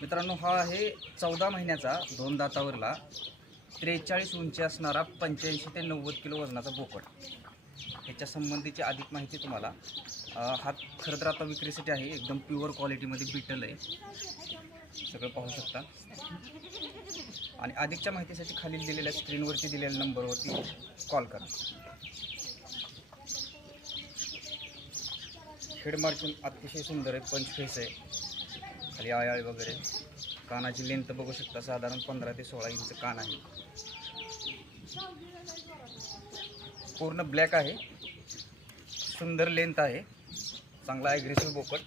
मित्रांनो, हा आहे 14 महिन्याचा 2 दातावरला 43 उंची असणारा 85 ते 90 किलो वजनाचा बोकड. ह्याच्या संबंधीची अधिक माहिती तुम्हाला हा खरं तर आता विक्रीसाठी आहे. एकदम प्युअर क्वालिटीमध्ये बिटल आहे, सगळं पाहू शकता. आणि अधिकच्या माहितीसाठी खालील दिलेल्या स्क्रीनवरती दिलेल्या नंबरवरती कॉल करा. हेड मार्किंग अतिशय सुंदर आहे, पंच फेस आहे, खाली आयाळ वगैरे. कानाची लेंथ बघू शकता, साधारण 15 ते 16 इंच कान आहे. पूर्ण ब्लॅक आहे, सुंदर लेंथ आहे, चांगला ॲग्रेसिव्ह बोकड.